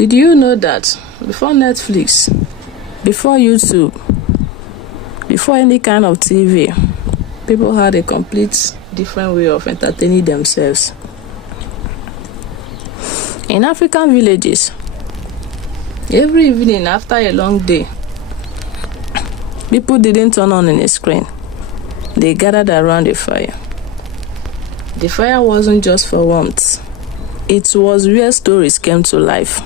Did you know that before Netflix, before YouTube, before any kind of TV, people had a complete different way of entertaining themselves? In African villages, every evening after a long day, people didn't turn on a screen. They gathered around a fire. The fire wasn't just for warmth. It was where stories came to life.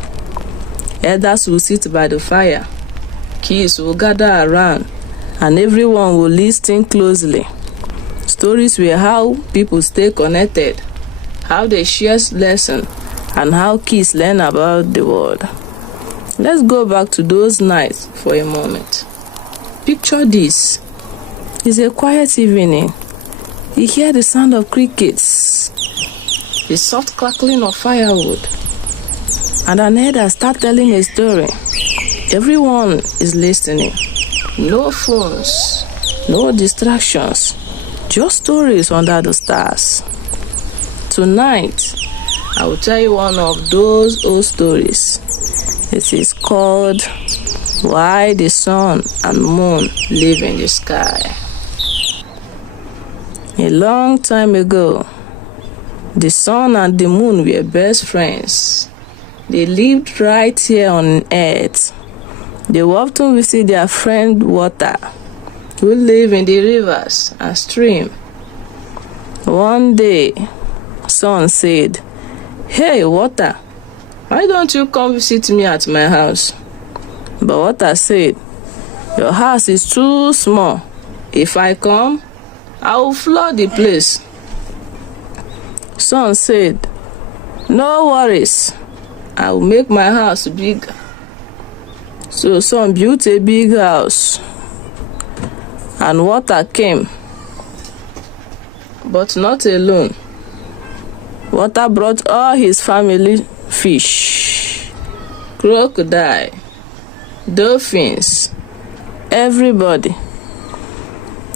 Elders would sit by the fire. Kids would gather around, and everyone would listen closely. Stories were how people stay connected, how they share lessons, and how kids learn about the world. Let's go back to those nights for a moment. Picture this. It's a quiet evening. You hear the sound of crickets, the soft crackling of firewood, and an elder starts telling a story. Everyone is listening. No phones, no distractions, just stories under the stars. Tonight, I will tell you one of those old stories. It is called Why the Sun and Moon Live in the Sky. A long time ago, the sun and the moon were best friends. They lived right here on Earth. They would often visit their friend Water, who lived in the rivers and streams. One day, Sun said, "Hey, Water, why don't you come visit me at my house?" But Water said, "Your house is too small. If I come, I will flood the place." Sun said, "No worries. I will make my house bigger." So Sun built a big house, and Water came, but not alone. Water brought all his family: fish, crocodile, dolphins, everybody.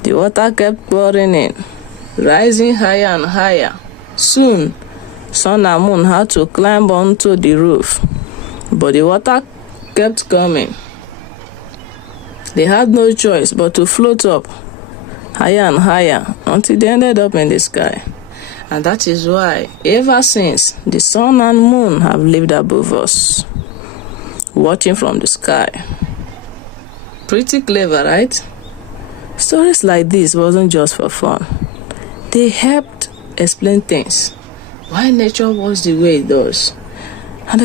The water kept pouring in, rising higher and higher. Soon, Sun and Moon had to climb onto the roof, but the water kept coming. They had no choice but to float up, higher and higher, until they ended up in the sky. And that is why, ever since, the sun and moon have lived above us, watching from the sky. Pretty clever, right? Stories like this wasn't just for fun. They helped explain things, why nature works the way it does, and